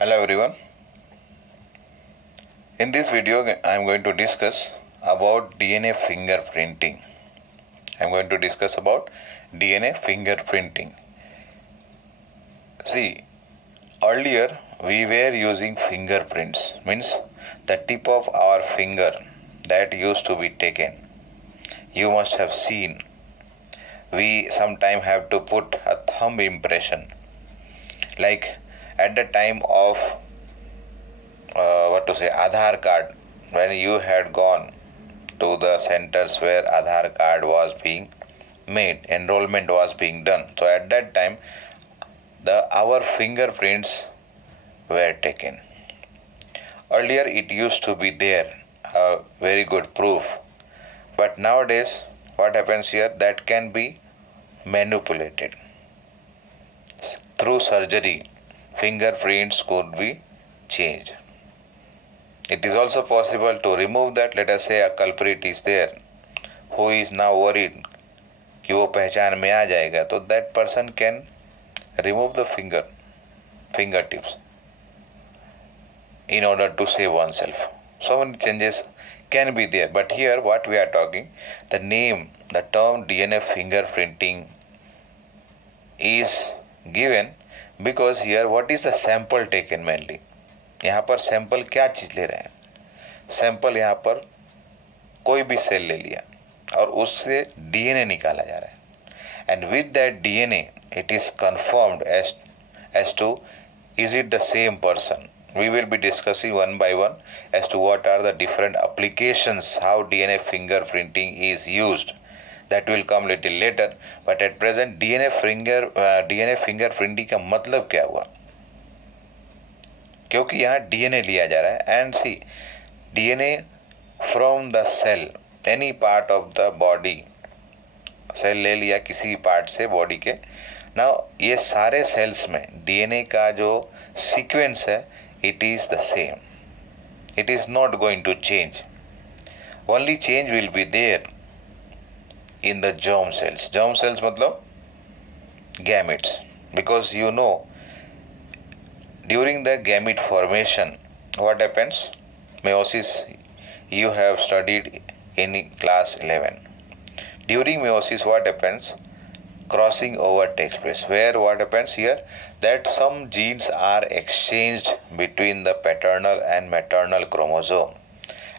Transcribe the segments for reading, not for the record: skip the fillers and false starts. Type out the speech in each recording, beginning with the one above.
Hello everyone. In this video I am going to discuss about DNA fingerprinting. I am going to discuss about DNA fingerprinting. See, earlier we were using fingerprints, means the tip of our finger that used to be taken. You must have seen we sometimes have to put a thumb impression, like at the time of Aadhaar card, when you had gone to the centers where Aadhaar card was being made, enrollment was being done. So at that time, our fingerprints were taken. Earlier, it used to be there, a very good proof. But nowadays, what happens here? That can be manipulated. Through surgery, fingerprints could be changed. It is also possible to remove that. Let us say a culprit is there who is now worried कि वो पहचान में आ जाएगा, तो that person can remove the fingertips in order to save oneself. So many changes can be there, but here what we are talking, the term DNA fingerprinting is given because here what is the sample taken mainly. यहाँ पर sample क्या चीज़ ले रहे हैं? Sample यहाँ पर कोई भी सेल ले लिया और उससे डीएनए निकाला जा रहा है, and with that DNA it is confirmed as to is it the same person. We will be discussing one by one as to what are the different applications, how DNA fingerprinting is used. That will come little later, but at present DNA fingerprinting का मतलब क्या हुआ? क्योंकि यहाँ DNA लिया जा रहा है, and see DNA from the cell, any part of the body, cell ले लिया किसी पार्ट से बॉडी के. नाउ ये सारे सेल्स में डीएनए का जो सीक्वेंस है it is the same, it is not going to change. Only change will be there in the germ cells. Germ cells मतलब gametes, because you know during the gamete formation what happens? Meiosis you have studied in class 11. During meiosis what happens? Crossing over takes place, where what happens here, that some genes are exchanged between the paternal and maternal chromosome,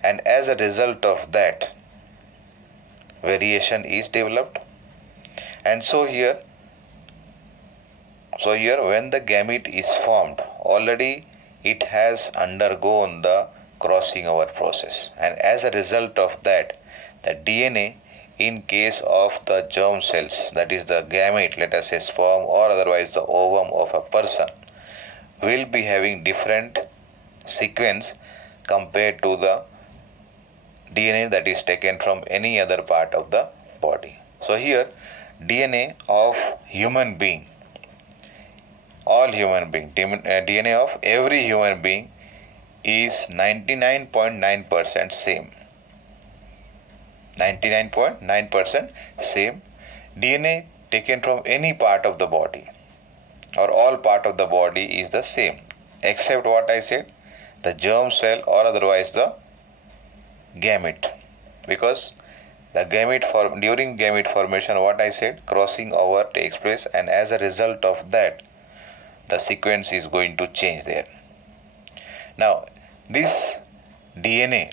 and as a result of that variation is developed. And so here when the gamete is formed, already it has undergone the crossing over process, and as a result of that, the DNA in case of the germ cells, that is the gamete, let us say sperm or otherwise the ovum of a person, will be having different sequence compared to the DNA that is taken from any other part of the body. So here DNA of human being, all human being, DNA of every human being is 99.9% same. 99.9% same. DNA taken from any part of the body or all part of the body is the same, except what I said, the germ cell or otherwise the gamete, because the during gamete formation, what I said, crossing over takes place, and as a result of that the sequence is going to change there. Now this DNA,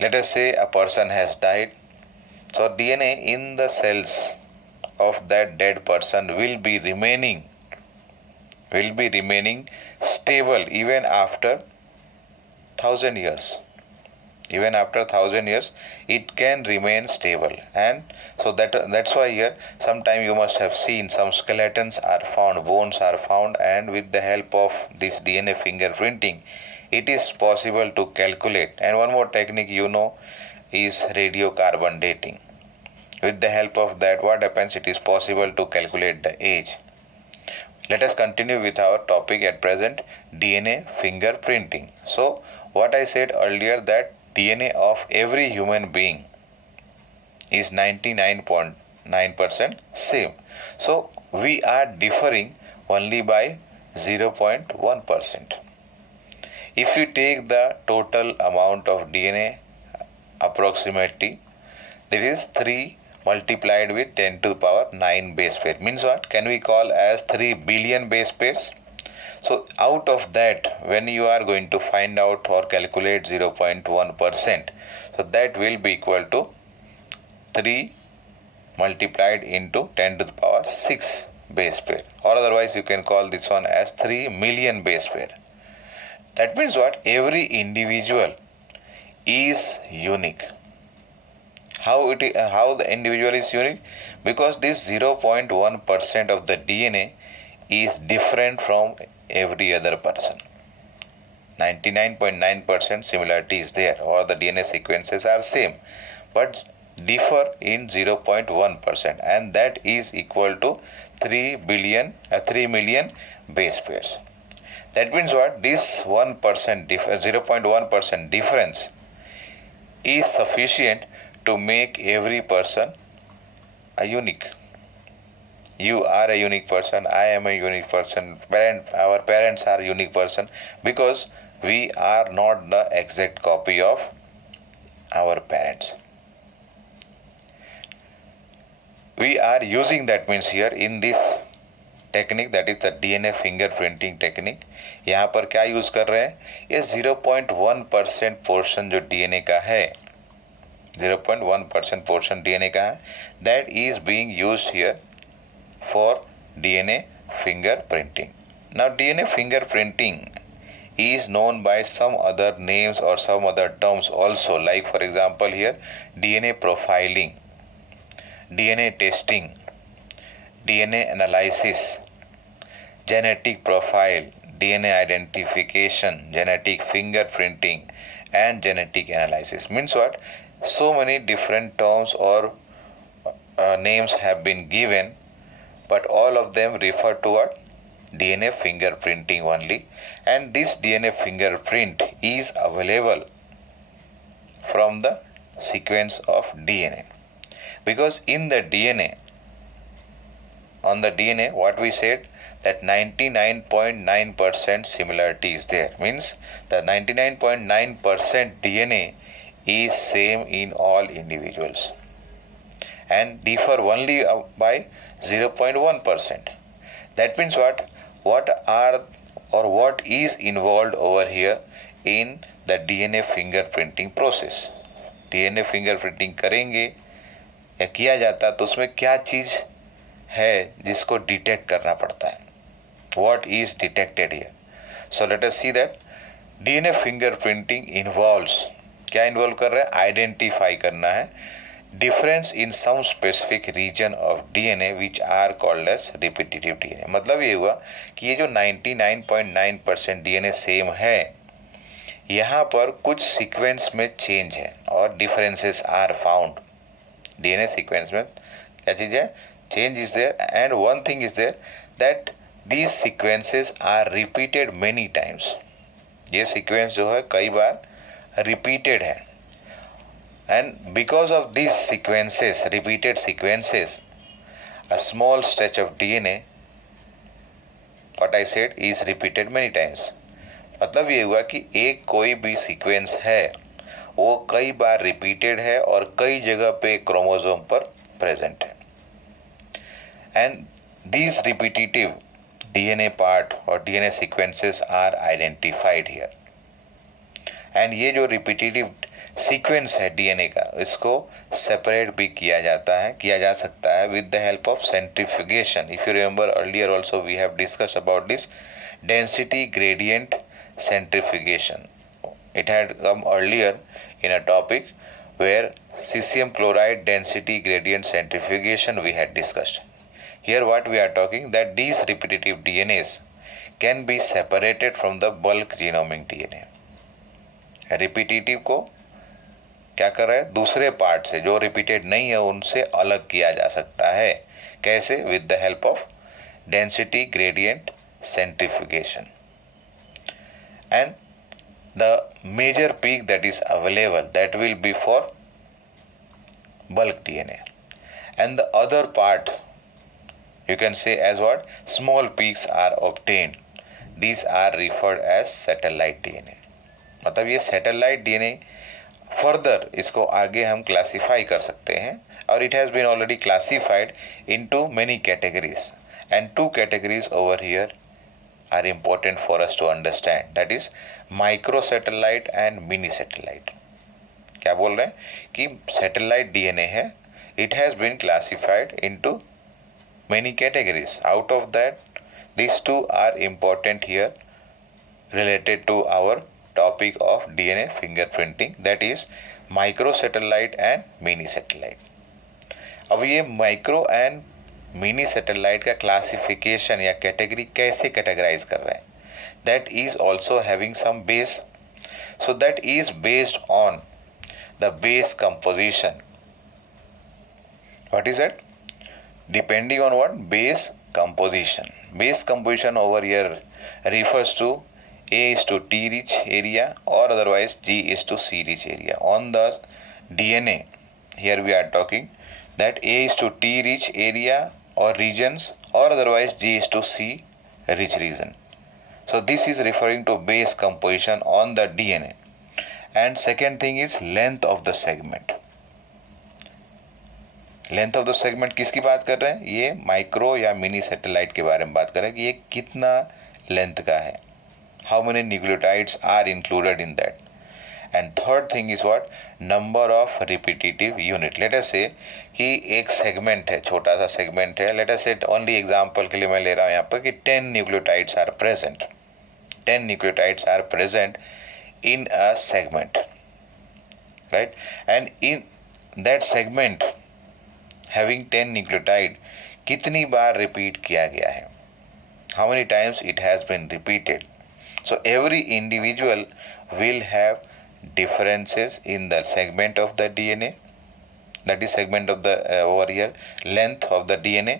let us say a person has died, so DNA in the cells of that dead person will be remaining stable even after 1,000 years. Even after 1,000 years it can remain stable, and so that's why here sometime you must have seen some skeletons are found, bones are found, and with the help of this DNA fingerprinting it is possible to calculate. And one more technique is radiocarbon dating. With the help of that, what happens, it is possible to calculate the age. Let us continue with our topic at present, DNA fingerprinting. So what I said earlier, that DNA of every human being is 99.9% same. So we are differing only by 0.1%. If you take the total amount of DNA approximately, that is 3 multiplied with 10 to the power 9 base pair. Means what? Can we call as 3 billion base pairs? So out of that, when you are going to find out or calculate 0.1%, so that will be equal to 3 multiplied into 10 to the power 6 base pair, or otherwise you can call this one as 3 million base pair. That means what? Every individual is unique. How the individual is unique? Because this 0.1% of the DNA is different from every other person. 99.9% similarity is there, or the DNA sequences are same, but differ in 0.1%, and that is equal to 3 million base pairs. That means what? This 0.1% difference is sufficient to make every person a unique. You are a unique person, I am a unique person, our parents are a unique person, because we are not the exact copy of our parents. We are using, that means here in this technique, that is the DNA fingerprinting technique. यहाँ पर क्या use कर रहे हैं? ये 0.1% portion जो DNA का है, 0.1% पोर्शन डीएनए का है, that is being used here for DNA fingerprinting. Now DNA fingerprinting is known by some other names or some other terms also, like for example here DNA profiling, DNA testing, DNA analysis, genetic profile, DNA identification, genetic fingerprinting, and genetic analysis. Means what? So many different terms or names have been given, but all of them refer to what? DNA fingerprinting only. And this DNA fingerprint is available from the sequence of DNA, because in the DNA, on the DNA, what we said, that 99.9% similarity is there. Means the 99.9% DNA is same in all individuals and differ only by 0.1%. That means what? What are or what is involved over here in the DNA fingerprinting process? DNA fingerprinting करेंगे या किया जाता तो उसमें क्या चीज़ है जिसको डिटेक्ट करना पड़ता है? What is detected here? So let us see that DNA fingerprinting involves, क्या इन्वॉल्व कर रहा है? आइडेंटिफाई करना है difference in some specific region of DNA which are called as repetitive DNA. मतलब ये हुआ कि ये जो 99.9% डीएनए सेम है, यहाँ पर कुछ सीक्वेंस में चेंज है और differences are found. DNA sequence में क्या चीज़ है? Change is there. And one thing is there that these sequences are repeated many times. ये सीक्वेंस जो है कई बार रिपीटेड है. And because of these sequences, repeated sequences, a small stretch of DNA, what I said, is repeated many times. मतलब ये हुआ कि एक कोई भी सीक्वेंस है वो कई बार रिपीटेड है और कई जगह पे क्रोमोसोम पर प्रेजेंट है. And these repetitive DNA part और DNA sequences are identified here. And ये जो रिपीटेटिव सीक्वेंस है डीएनए का, इसको सेपरेट भी किया जा सकता है with the help of centrifugation. If you remember earlier also we have discuss about this density gradient centrifugation. It had come earlier in a topic where cesium chloride density gradient centrifugation we had discussed. Here what we are talking, that these repetitive DNAs can be separated from the bulk genomic DNA. Repetitive को क्या कर रहा है? दूसरे part से जो repeated नहीं है उनसे अलग किया जा सकता है. कैसे? With the help of density gradient centrifugation. And the major peak that is available, that will be for bulk DNA, and the other part you can say as what? Small peaks are obtained these are referred as satellite DNA. मतलब ये satellite DNA further इसको आगे हम classify कर सकते हैं, और it has been already classified into many categories, and two categories over here are important for us to understand, that is micro satellite and mini satellite. क्या बोल रहे हैं कि satellite DNA है, it has been classified into many categories. Out of that, these two are important here related to our topic of DNA fingerprinting, that is microsatellite and mini satellite. अब ये micro and mini satellite का classification या category कैसे categorise कर रहे हैं, that is also having some base. So that is based on the base composition. What is that? Depending on what? Base composition. Base composition over here refers to A is to T rich area, or otherwise G is to C rich area. On the DNA, here we are talking that A is to T rich area or regions, or otherwise G is to C rich region. So this is referring to base composition on the DNA. And second thing is length of the segment. Length of the segment किसकी बात कर रहे हैं? ये micro या mini satellite के बारे में बात कर रहे हैं कि ये कितना लेंथ का है, how many nucleotides are included in that. And third thing is what? Number of repetitive unit. Let us say कि एक सेगमेंट है, छोटा सा सेगमेंट है, लेट अस से ओनली एग्जांपल के लिए मैं ले रहा हूँ यहाँ पर कि 10 nucleotides are present. 10 nucleotides are present in a segment, right? And in that segment having 10 nucleotide कितनी बार रिपीट किया गया है, how many times it has been repeated. So every individual will have differences in the segment of the DNA, that is segment of the over here length of the DNA.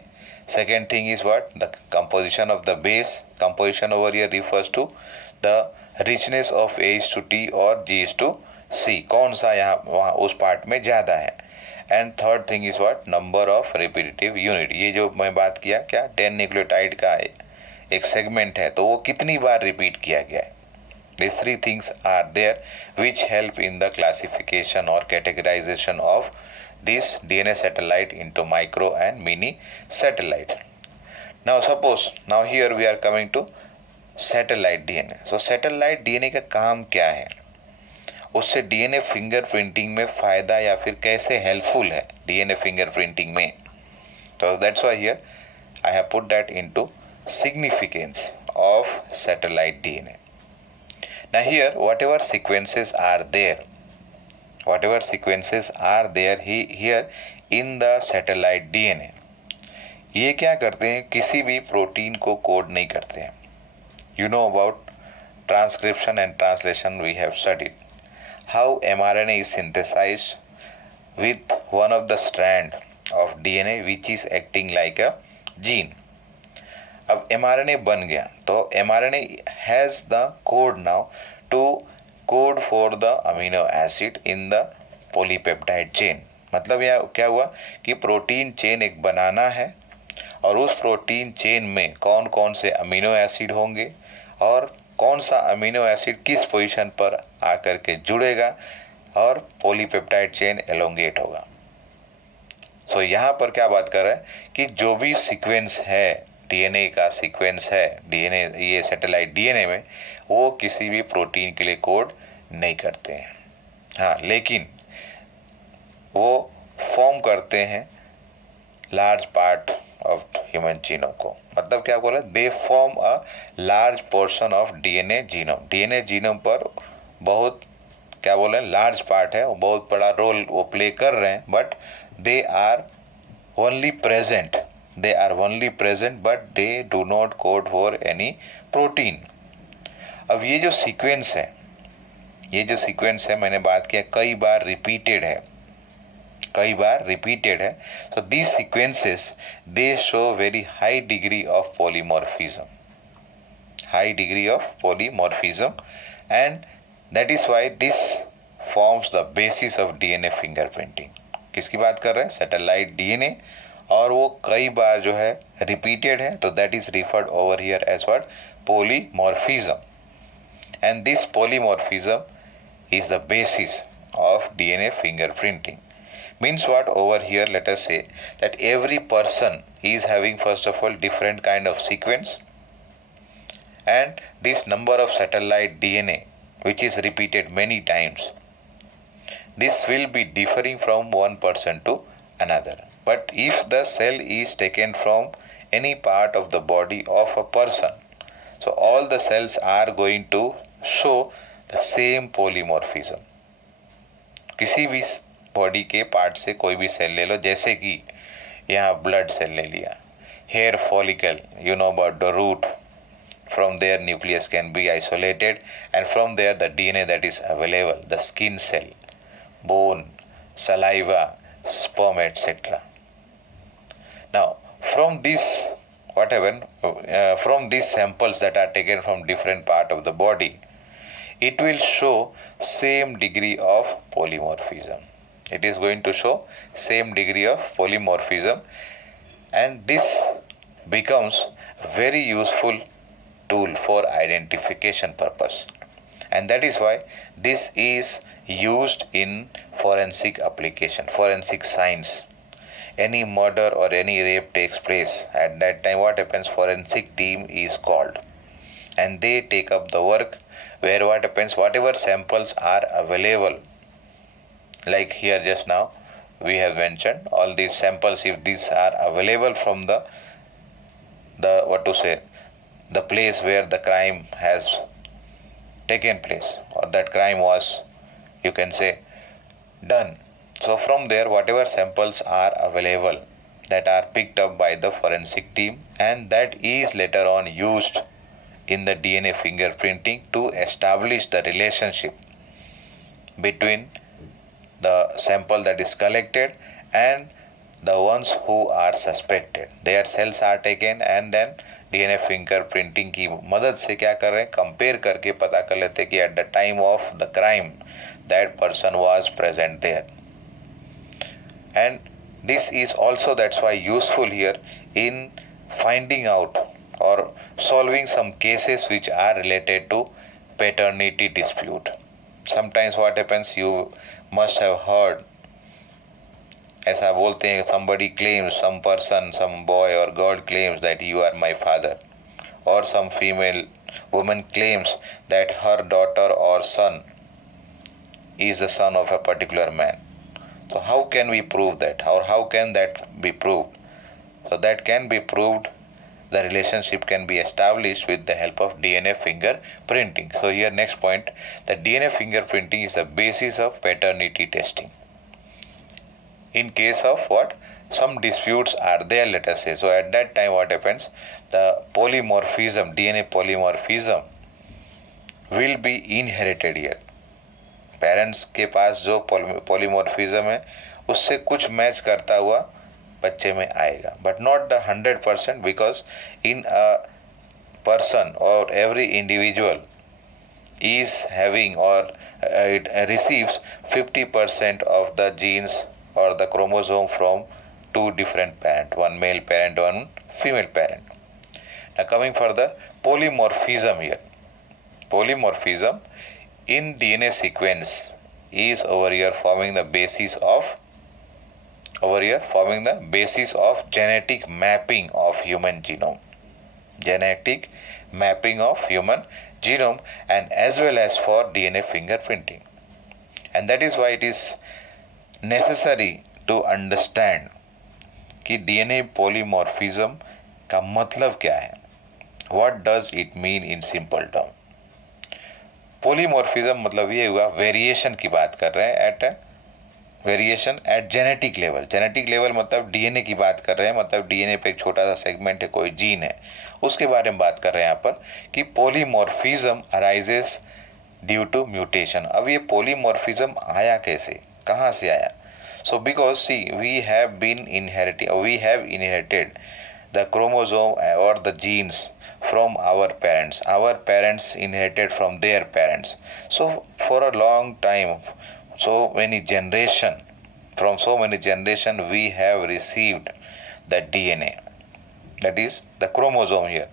Second thing is what? The composition of the base. Composition over here refers to the richness of A is to T or G is to C, कौन सा यहाँ वहाँ उस part में ज़्यादा है. And third thing is what? Number of repetitive unit. ये जो मैं बात किया क्या, 10 न्यूक्लियोटाइड का एक सेगमेंट है तो वो कितनी बार रिपीट किया गया है. These three things are there which help in the classification or categorization of this DNA satellite into micro and mini satellite. Now suppose, now here we are coming to satellite DNA. So satellite DNA का काम क्या है, उससे DNA fingerprinting में फ़ायदा या फिर कैसे हेल्पफुल है डीएनए फिंगरप्रिंटिंग में. तो that's why here I have put that into significance of satellite DNA. Now here whatever sequences are there, whatever sequences are there here in the satellite DNA, ये क्या करते हैं, किसी भी प्रोटीन को कोड नहीं करते हैं. You know about transcription and translation, we have studied how mRNA is synthesized with one of the strand of DNA which is acting like a gene. अब mRNA बन गया तो mRNA has the code now to code for the amino acid in the polypeptide chain. मतलब यह क्या हुआ कि protein chain एक बनाना है और उस प्रोटीन चेन में कौन कौन से अमीनो एसिड होंगे और कौन सा अमीनो एसिड किस पोजीशन पर आकर के जुड़ेगा और पॉलीपेप्टाइड चेन एलोंगेट होगा. सो यहाँ पर क्या बात कर रहे हैं कि जो भी सीक्वेंस है, डीएनए का सीक्वेंस है, डीएनए ये सैटेलाइट डीएनए में, वो किसी भी प्रोटीन के लिए कोड नहीं करते हैं. हाँ, लेकिन वो फॉर्म करते हैं large part of human genome को. मतलब क्या बोले, they form a large portion of DNA genome. DNA genome पर बहुत क्या बोले लार्ज पार्ट है, वो बहुत बड़ा रोल वो प्ले कर रहे हैं, but they are only present, they are only present but they do not code for any protein. अब ये जो सीक्वेंस है, ये जो सीक्वेंस है मैंने बात किया कई बार रिपीटेड है, कई बार रिपीटेड है. So these sequences they show very high degree of polymorphism, high degree of polymorphism, and that is why this forms the basis of DNA fingerprinting. किसकी बात कर रहे हैं? Satellite DNA. और वो कई बार जो है रिपीटेड है, तो that is referred over here as what? polymorphism. And this polymorphism is the basis of DNA fingerprinting. Means what? Over here, let us say that every person is having first of all different kind of sequence, and this number of satellite DNA which is repeated many times, this will be differing from one person to another. But if the cell is taken from any part of the body of a person, so all the cells are going to show the same polymorphism. किसी भी body के part से कोई भी cell ले लो, जैसे कि यहाँ ब्लड सेल ले लिया, hair follicle, you know about the root, from there nucleus can be isolated, and from there the DNA that is available, the skin cell, bone, saliva, sperm, etc. Now from this from these samples that are taken from different part of the body, it will show same degree of polymorphism. It is going to show same degree of polymorphism, and this becomes a very useful tool for identification purpose. And that is why this is used in forensic application, forensic science. Any murder or any rape takes place, at that time what happens? Forensic team is called, and they take up the work where what happens, whatever samples are available, like here just now we have mentioned all these samples, if these are available from the the place where the crime has taken place, or that crime was, you can say, done. So from there whatever samples are available, that are picked up by the forensic team, and that is later on used in the DNA fingerprinting to establish the relationship between the sample that is collected and the ones who are suspected. Their cells are taken, and then DNA fingerprinting की मदद से क्या कर रहे हैं, compare करके पता कर लेते हैं कि at the time of the crime that person was present there. And this is also, that's why, useful here in finding out or solving some cases which are related to paternity dispute. Sometimes what happens, you must have heard, ऐसा बोलते हैं, somebody claims, some person, some boy or girl claims that you are my father, or some female woman claims that her daughter or son is the son of a particular man. So how can we prove that, or how can that be proved? So that can be proved, the relationship can be established with the help of DNA fingerprinting. So here next point, that DNA fingerprinting is the basis of paternity testing. In case of what? Some disputes are there, let us say. So at that time what happens? The polymorphism, DNA polymorphism will be inherited here. Parents के पास जो polymorphism है उससे कुछ match करता हुआ बच्चे में आएगा, but not the 100%, because in a person और every individual is having or it receives 50% of the genes or the chromosome from two different parents, one male parent, one female parent. Now coming further, polymorphism here. Polymorphism in DNA sequence is over here forming the basis of genetic mapping of human genome. Genetic mapping of human genome, and as well as for DNA fingerprinting. And that is why it is necessary to understand कि DNA polymorphism का मतलब क्या है. What does it mean in simple term? Polymorphism मतलब ये हुआ variation की बात कर रहे हैं, at variation at genetic level. Genetic level मतलब डीएनए की बात कर रहे हैं, मतलब डीएनए पे एक छोटा सा सेगमेंट है, कोई जीन है, उसके बारे में बात कर रहे हैं यहाँ पर कि polymorphism arises due to mutation. अब ये पोलीमॉर्फिज्म आया कैसे, कहाँ से आया? So because see we have inherited the chromosome or the genes from our parents. Our parents inherited from their parents. So for a long time, from so many generation, we have received the DNA, that is the chromosome here,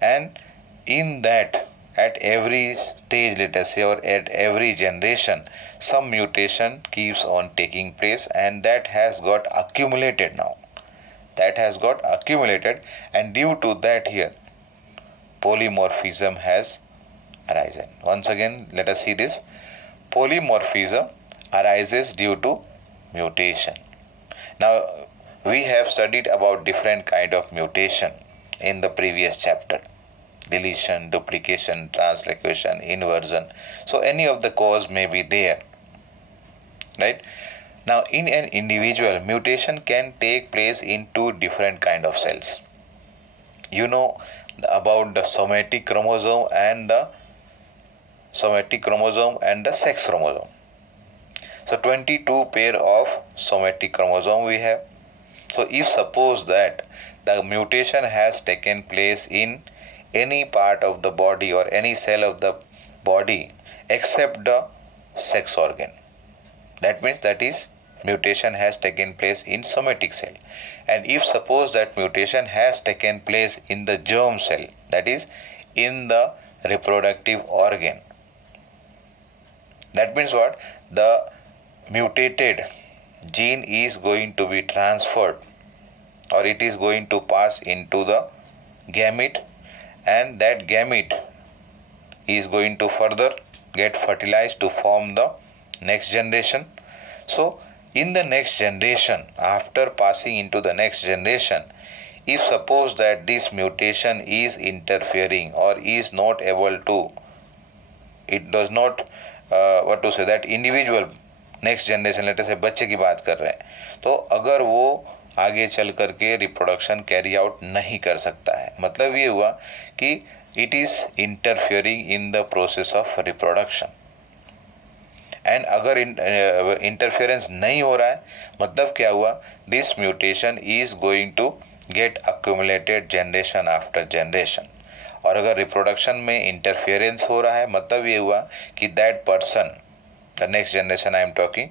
and in that at every stage, let us say, or at every generation, some mutation keeps on taking place, and that has got accumulated now. That has got accumulated, and due to that, here polymorphism has arisen. Once again, let us see this. Polymorphism arises due to mutation. Now, we have studied about different kind of mutation in the previous chapter: deletion, duplication, translocation, inversion. So any of the cause may be there, right? Now, in an individual, mutation can take place in two different kind of cells. You know about the somatic chromosome and the sex chromosome. So 22 pair of somatic chromosome we have. So if suppose that the mutation has taken place in any part of the body or any cell of the body except the sex organ, that means that is mutation has taken place in somatic cell. And if suppose that mutation has taken place in the germ cell, that is in the reproductive organ, that means what? The mutated gene is going to be transferred, or it is going to pass into the gamete, and that gamete is going to further get fertilized to form the next generation. So in the next generation, after passing into the next generation, if suppose that this mutation is interfering or is not able to, it does not that individual next generation, later से बच्चे की बात कर रहे हैं, तो अगर वो आगे चल करके रिप्रोडक्शन कैरी आउट नहीं कर सकता है, मतलब ये हुआ कि it is interfering in the process of reproduction. And अगर इंटरफेरेंस नहीं हो रहा है, मतलब क्या हुआ? This mutation is going to get accumulated generation after generation. और अगर रिप्रोडक्शन में इंटरफेरेंस हो रहा है, मतलब ये हुआ कि that person, the next generation I am talking,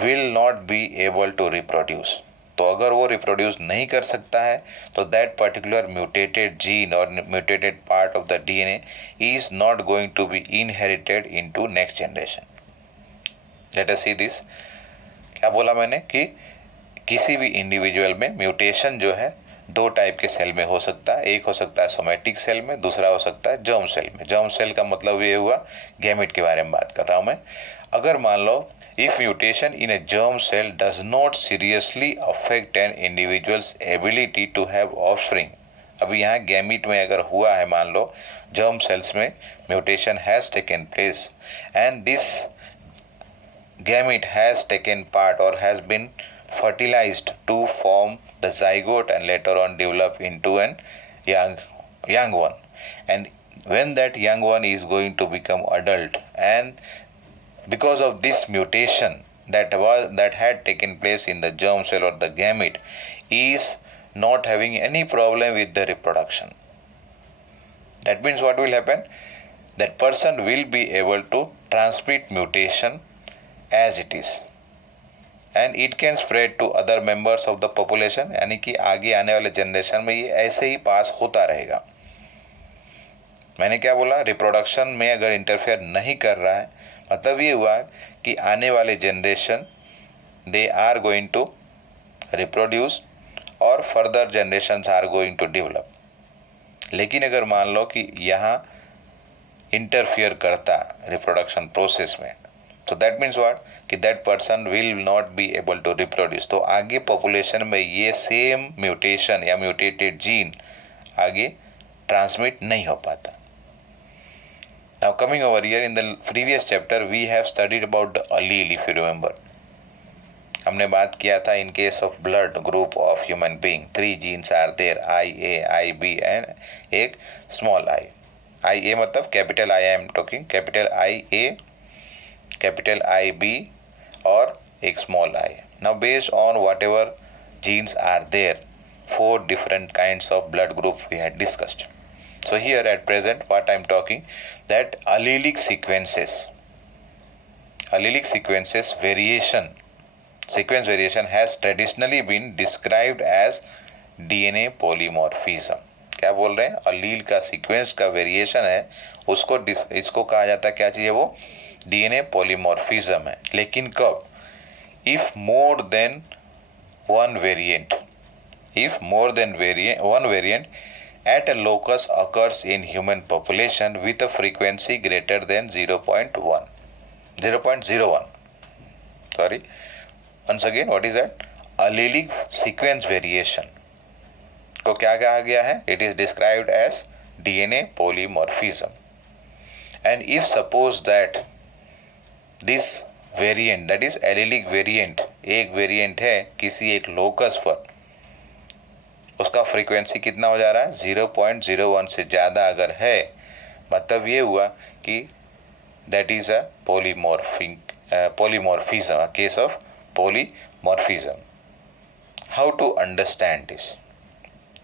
will not be able to reproduce. तो अगर वो रिप्रोड्यूस नहीं कर सकता है, तो दैट पर्टिकुलर म्यूटेटेड जीन और mutated part of the DNA is not going to be inherited into next generation. Let us see this. क्या बोला मैंने कि किसी भी इंडिविजुअल में म्यूटेशन जो है दो टाइप के सेल में हो सकता है. एक हो सकता है सोमेटिक सेल में, दूसरा हो सकता है जर्म सेल में. जर्म सेल का मतलब ये हुआ गैमेट के बारे में बात कर रहा हूँ मैं. अगर मान लो if mutation in a germ cell does not seriously affect an individual's ability to have offspring. अभी यहाँ गैमिट में अगर हुआ है, मान लो जर्म सेल्स में mutation has taken place and this gamete has taken part or has been fertilized to form the zygote and later on develop into an young one. And when that young one is going to become adult, and because of this mutation that had taken place in the germ cell or the gamete is not having any problem with the reproduction, that means what will happen? That person will be able to transmit mutation as it is and it can spread to other members of the population. यानी कि आगे आने वाले generation में ये ऐसे ही पास होता रहेगा. मैंने क्या बोला? रिप्रोडक्शन में अगर इंटरफेयर नहीं कर रहा है, मतलब ये हुआ कि आने वाले generation they are going to reproduce और further generations are going to develop. लेकिन अगर मान लो कि यहाँ इंटरफियर करता रिप्रोडक्शन प्रोसेस में, तो दैट मीन्स व्हाट? कि that person will not be able to reproduce. तो आगे पॉपुलेशन में ये सेम म्यूटेशन या म्यूटेटेड जीन आगे ट्रांसमिट नहीं हो पाता. Now coming over here, in the previous chapter we have studied about the allele, if you remember. हमने बात किया था in case of blood group of human being, 3 genes are there, IA, IB and एक small I. IA मतलब capital I am talking, capital IA, capital IB और एक small I. Now based on whatever genes are there, 4 different kinds of blood group we had discussed. So here at present what I am talking, that allelic sequences sequence variation has traditionally been described as DNA polymorphism. क्या बोल रहे हैं, अलील का sequence का variation है उसको इसको कहा जाता है, क्या चीज़ है वो, डीएनए पॉलीमॉर्फिज्म है। लेकिन कब, if more than one variant, if more than one variant at a locus occurs in human population with a frequency greater than 0.01, sorry, once again, what is that, allelic sequence variation को क्या कहा गया है, it is described as DNA polymorphism. And if suppose that this variant, that is allelic variant, एक variant है किसी एक locus पर, उसका फ्रीक्वेंसी कितना हो जा रहा है, 0.01 से ज़्यादा अगर है, मतलब ये हुआ कि that is a polymorphism, a case of polymorphism. How to understand this?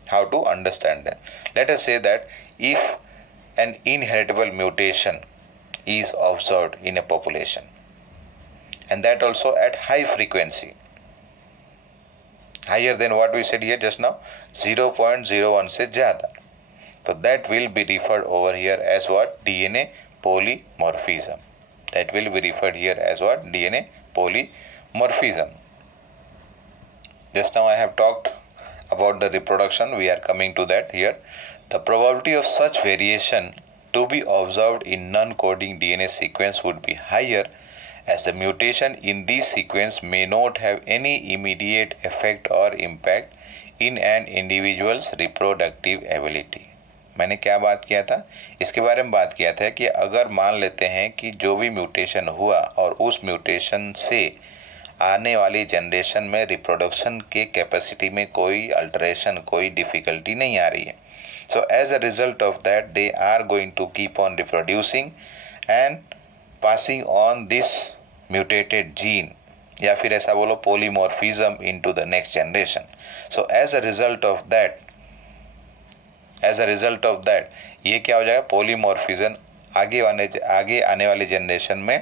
How to understand that? Let us say that if an inheritable mutation is observed in a population, and that also at high frequency, higher than what we said here just now, 0.01 से ज़्यादा, तो that will be referred over here as what, DNA polymorphism. That will be referred here as what, DNA polymorphism. Just now I have talked about the reproduction, we are coming to that here. The probability of such variation to be observed in non-coding DNA sequence would be higher, as the mutation in this sequence may not have any immediate effect or impact in an individual's reproductive ability. मैंने क्या बात किया था, इसके बारे में बात किया था कि अगर मान लेते हैं कि जो भी म्यूटेशन हुआ और उस म्यूटेशन से आने वाली जनरेशन में रिप्रोडक्शन के कैपेसिटी में कोई अल्टरेशन, कोई डिफ़िकल्टी नहीं आ रही है, so as a result of that they are going to keep on reproducing and passing on this mutated gene, या फिर ऐसा बोलो polymorphism into the next generation. So as a result of that ये क्या हो जाएगा, पोलीमॉर्फिज्म आगे आने वाली जनरेशन में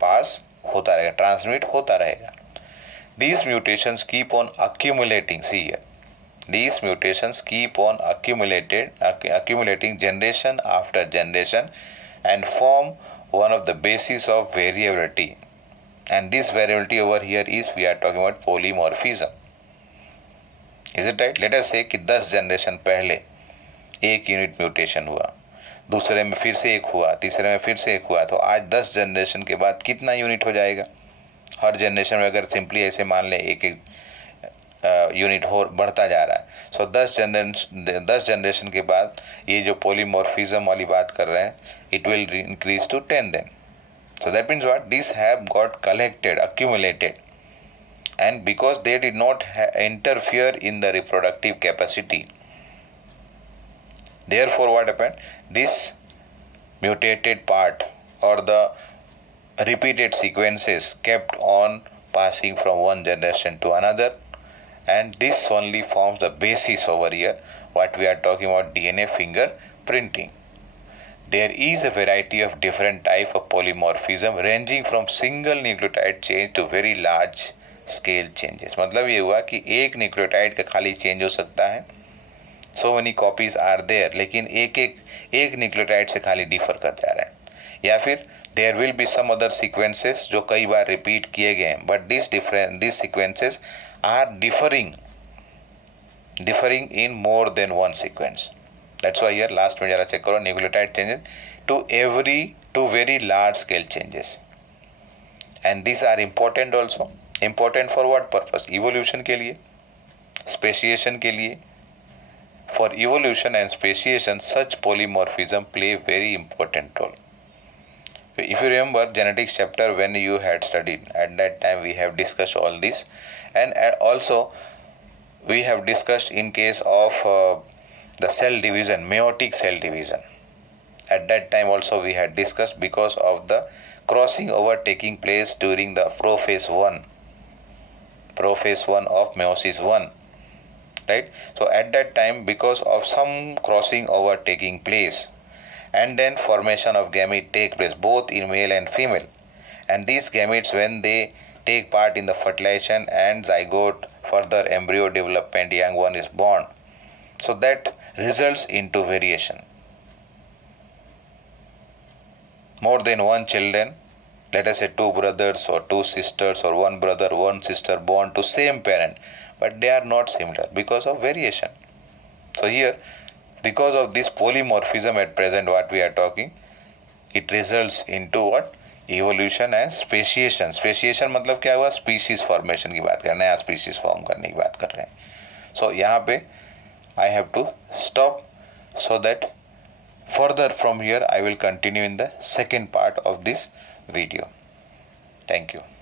पास होता रहेगा, ट्रांसमिट होता रहेगा. These mutations keep on accumulating, see here, these mutations keep on accumulating generation after generation and form one of the basis of variability, and this variability over here is, we are talking about polymorphism. Is it right? Let us say कि 10 generation पहले एक unit mutation हुआ, दूसरे में फिर से एक हुआ, तीसरे में फिर से एक हुआ, तो आज 10 जनरेशन के बाद कितना यूनिट हो जाएगा. हर जनरेशन में अगर सिंपली ऐसे मान लें एक एक यूनिट हो बढ़ता जा रहा है, सो 10 जनरेशन के बाद ये जो पोलीमॉर्फिज्म वाली बात कर रहे हैं, it will increase to 10 then. So that means what, this have got collected, accumulated, and because they did not interfere in the reproductive capacity, therefore what happened, this mutated part or the repeated sequences kept on passing from one generation to another, and this only forms the basis over here what we are talking about, DNA fingerprinting. There is a variety of different type of polymorphism ranging from single nucleotide change to very large scale changes. मतलब ये हुआ कि एक nucleotide का खाली change हो सकता है, so many copies are there, लेकिन एक न्यूक्लियोटाइड से खाली डिफर कर जा रहा है, या फिर there will be some other sequences जो कई बार रिपीट किए गए हैं, but these sequences are differing in more than one sequence. That's why here last में जरा चेक करो, nucleotide changes to very large scale changes, and these are important also. Important for what purpose? Evolution के लिए, speciation के लिए. For evolution and speciation, such polymorphism play very important role. If you remember genetics chapter when you had studied, at that time we have discussed all this, and also we have discussed in case of the cell division, meiotic cell division. At that time also we had discussed because of the crossing over taking place during the prophase 1 of meiosis 1, right? So at that time, because of some crossing over taking place, and then formation of gamete take place both in male and female, and these gametes, when they take part in the fertilization and zygote, further embryo development, young one is born, so that results into variation. More than one children, let us say two brothers or two sisters or one brother, one sister born to same parent, but they are not similar because of variation. So here, because of this polymorphism at present what we are talking, it results into what? Evolution and speciation. Speciation मतलब क्या हुआ? Species formation की बात कर रहे हैं, नया species form करने की बात कर रहे हैं. So यहाँ पे I have to stop so that further from here I will continue in the second part of this video. Thank you.